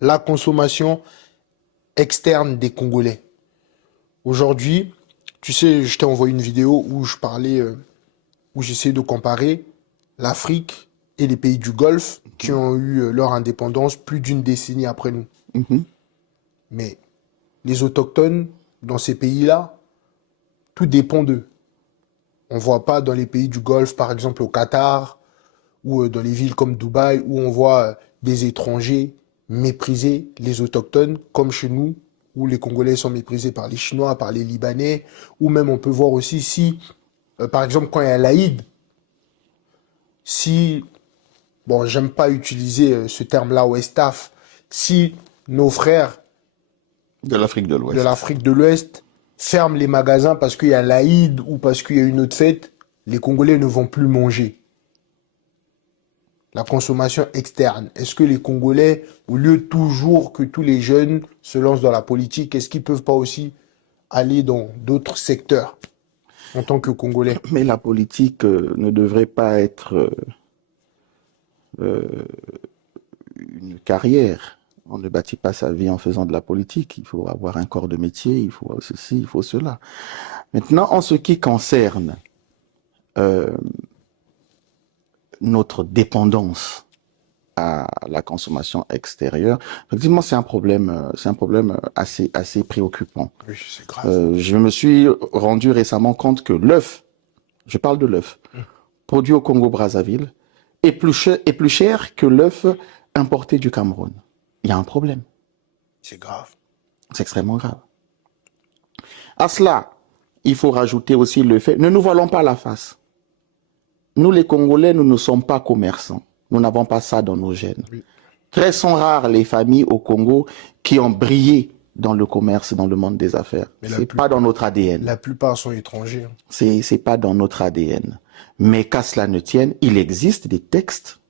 la consommation externe des Congolais. Aujourd'hui, tu sais, je t'ai envoyé une vidéo où je parlais, où j'essayais de comparer l'Afrique et les pays du Golfe qui ont eu leur indépendance plus d'une décennie après nous. Mhm. Mais les autochtones dans ces pays-là, tout dépend d'eux. On voit pas dans les pays du Golfe, par exemple au Qatar, ou dans les villes comme Dubaï, où on voit des étrangers mépriser les autochtones, comme chez nous, où les Congolais sont méprisés par les Chinois, par les Libanais, ou même on peut voir aussi si, par exemple, quand il y a l'Aïd, si, bon, j'aime pas utiliser ce terme-là, Westaf, si nos frères De l'Afrique de de l'Ouest. l'Afrique de l'Ouest ferment les magasins parce qu'il y a l'Aïd ou parce qu'il y a une autre fête, les Congolais ne vont plus manger. La consommation externe. Est-ce que les Congolais, au lieu toujours que tous les jeunes se lancent dans la politique, est-ce qu'ils peuvent pas aussi aller dans d'autres secteurs en tant que Congolais? Mais la politique ne devrait pas être une carrière. On ne bâtit pas sa vie en faisant de la politique. Il faut avoir un corps de métier, il faut ceci, il faut cela. Maintenant, en ce qui concerne euh, notre dépendance à la consommation extérieure, effectivement, c'est un problème assez préoccupant. Oui, c'est grave. Je me suis rendu récemment compte que l'œuf, je parle de l'œuf, produit au Congo-Brazzaville, est plus cher que l'œuf importé du Cameroun. Il y a un problème. C'est grave. C'est extrêmement grave. À cela, il faut rajouter aussi le fait, ne nous voilons pas la face. Nous, les Congolais, nous ne sommes pas commerçants. Nous n'avons pas ça dans nos gènes. Oui. Très sont rares les familles au Congo qui ont brillé dans le commerce, dans le monde des affaires. C'est pas dans notre ADN. La plupart sont étrangers. C'est pas dans notre ADN. Mais qu'à cela ne tienne, il existe des textes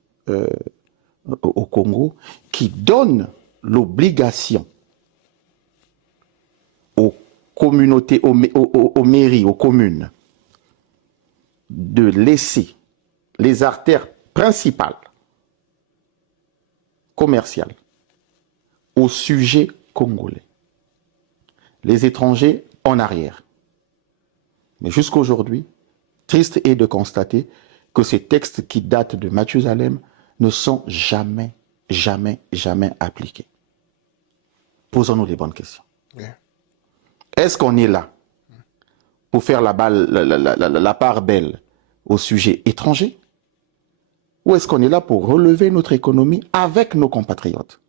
au Congo qui donnent l'obligation aux communautés, aux mairies, aux communes, de laisser les artères principales commerciales au sujet congolais. Les étrangers en arrière. Mais jusqu'à aujourd'hui, triste est de constater que ces textes qui datent de Mathusalem ne sont jamais appliqués. Posons-nous les bonnes questions. Yeah. Est-ce qu'on est là pour faire la part belle au sujet étranger? Ou est-ce qu'on est là pour relever notre économie avec nos compatriotes?